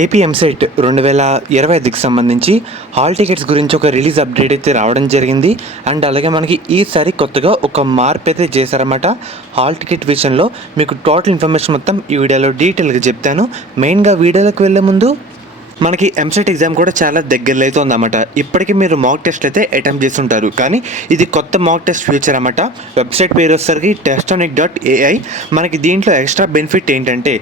AP EAMCET 2025కి సంబంధించి hall tickets గురించి ఒక రిలీజ్ అప్డేట్ అయితే రావడం జరిగింది. అండ్ అలాగే మనకి ఈసారి కొత్తగా ఒక మార్పు అయితే చేశారన్నమాట. హాల్ టికెట్ విషయంలో మీకు టోటల్ ఇన్ఫర్మేషన్ మొత్తం ఈ వీడియోలో డీటెయిల్గా చెప్తాను. మెయిన్గా వీడియోలోకి వెళ్ళే ముందు మనకి ఎంసెట్ ఎగ్జామ్ కూడా చాలా దగ్గరలో అయితే ఉందన్నమాట. ఇప్పటికీ మీరు మాక్ టెస్ట్ అయితే అటెంప్ట్ చేస్తుంటారు, కానీ ఇది కొత్త మాక్ టెస్ట్ ఫ్యూచర్ అన్నమాట. వెబ్సైట్ పేరు వచ్చేసరికి testonic.ai. మనకి దీంట్లో ఎక్స్ట్రా బెనిఫిట్ ఏంటంటే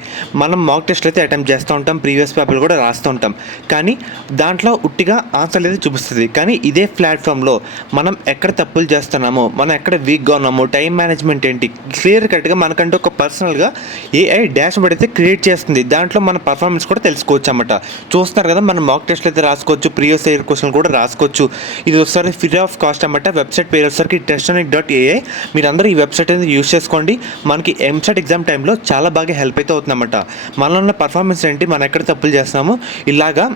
మనం మాక్ టెస్ట్ అయితే అటెంప్ట్ చేస్తూ ఉంటాం, ప్రీవియస్ పేపర్లు కూడా రాస్తూ ఉంటాం, కానీ దాంట్లో ఉట్టిగా ఆన్సర్లు అయితే చూపిస్తుంది. కానీ ఇదే ప్లాట్ఫామ్లో మనం ఎక్కడ తప్పులు చేస్తున్నామో, మనం ఎక్కడ వీక్గా ఉన్నామో, టైం మేనేజ్మెంట్ ఏంటి క్లియర్ కట్గా మనకంటూ ఒక పర్సనల్గా ఏఐ డాష్ బోర్డ్ అయితే క్రియేట్ చేస్తుంది. దాంట్లో మన పర్ఫార్మెన్స్ కూడా తెలుసుకోవచ్చు అన్నమాట. చూస్తున్నారు కదా, మనం మాక్ టెస్ట్లు అయితే రాసుకోవచ్చు, ప్రీవియస్ ఇయర్ క్వశ్చన్లు కూడా రాసుకోవచ్చు. ఇది ఒకసారి ఫ్రీ ఆఫ్ కాస్ట్ అన్నమాట. వెబ్సైట్ పేరు వచ్చేసరికి testonic.ai. మీరందరూ ఈ వెబ్సైట్ అయితే యూజ్ చేసుకోండి. మనకి ఎంసెట్ ఎగ్జామ్ టైంలో చాలా బాగా హెల్ప్ అయితే అవుతుందన్నమాట. మనలో ఉన్న పర్ఫార్మెన్స్ ఏంటి, మనం ఎక్కడ తప్పులు చేస్తున్నామో ఇలాగా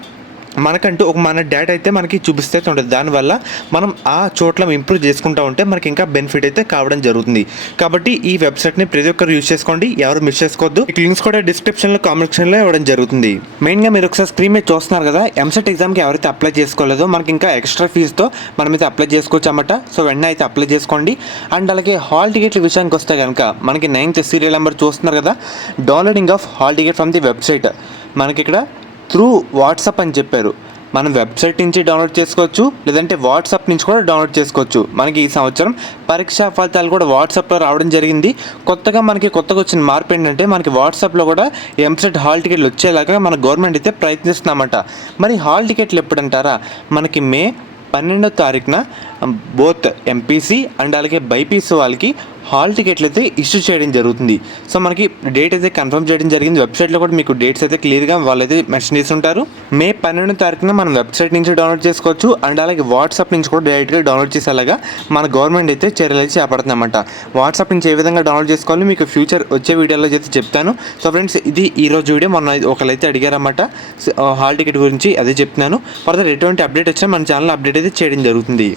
మనకంటూ ఒక మన డేటా అయితే మనకి చూపిస్తే ఉంటుంది. దానివల్ల మనం ఆ చోట్ల ఇంప్రూవ్ చేసుకుంటూ ఉంటే మనకి ఇంకా బెనిఫిట్ అయితే కావడం జరుగుతుంది. కాబట్టి ఈ వెబ్సైట్ని ప్రతి ఒక్కరు యూజ్ చేసుకోండి, ఎవరు మిస్ చేసుకోవద్దు. లింక్స్ కూడా డిస్క్రిప్షన్లో, కామెంట్ సెక్షన్లో ఇవ్వడం జరుగుతుంది. మెయిన్గా మీరు ఒకసారి స్క్రీన్ మీద చూస్తున్నారు కదా, ఎంసెట్ ఎగ్జామ్కి ఎవరైతే అప్లై చేసుకోలేదో మనకి ఇంకా ఎక్స్ట్రా ఫీజుతో మనమైతే అప్లై చేసుకోవచ్చు అన్నమాట. సో వెంటనే అయితే అప్లై చేసుకోండి. అండ్ అలాగే హాల్ టికెట్ల విషయానికి వస్తే కనుక మనకి 9th సీరియల్ నెంబర్ చూస్తున్నారు కదా, downloading of hall ticket from the website. మనకి ఇక్కడ త్రూ వాట్సాప్ అని చెప్పారు. మనం వెబ్సైట్ నుంచి డౌన్లోడ్ చేసుకోవచ్చు, లేదంటే వాట్సాప్ నుంచి కూడా డౌన్లోడ్ చేసుకోవచ్చు. మనకి ఈ సంవత్సరం పరీక్షా ఫలితాలు కూడా వాట్సాప్లో రావడం జరిగింది. కొత్తగా వచ్చిన మార్పు ఏంటంటే మనకి వాట్సాప్లో కూడా ఎంసెట్ హాల్ టికెట్లు వచ్చేలాగా మన గవర్నమెంట్ అయితే ప్రయత్నిస్తున్నామట. మరి హాల్ టికెట్లు ఎప్పుడంటారా, మనకి మే 12వ తారీఖున బోత్ ఎంపీసీ అండ్ అలాగే బైపీసీ వాళ్ళకి హాల్ టికెట్లు అయితే ఇష్యూ చేయడం జరుగుతుంది. సో మనకి డేట్ అయితే కన్ఫర్మ్ చేయడం జరిగింది. వెబ్సైట్లో కూడా మీకు డేట్స్ అయితే క్లియర్గా వాళ్ళైతే మెన్షన్ చేసి ఉంటారు. మే 12వ తారీఖున మనం వెబ్సైట్ నుంచి డౌన్లోడ్ చేసుకోవచ్చు, అండ్ అలాగే వాట్సాప్ నుంచి కూడా డైరెక్ట్గా డౌన్లోడ్ చేసేలాగా మన గవర్నమెంట్ అయితే చర్యలు అయితే చేపడుతుంది అన్నమాట. వాట్సాప్ నుంచి ఏ విధంగా డౌన్లోడ్ చేసుకోవాలి మీకు ఫ్యూచర్ వచ్చే వీడియోలో అయితే చెప్తాను. సో ఫ్రెండ్స్, ఇది ఈరోజు వీడియో. మొన్న ఒకరైతే అడిగారన్నమాట హాల్ టికెట్ గురించి, అదే చెప్తున్నాను. ఫర్దర్ ఎటువంటి అప్డేట్ వచ్చినా మన ఛానల్ అప్డేట్ అయితే చేయడం జరుగుతుంది.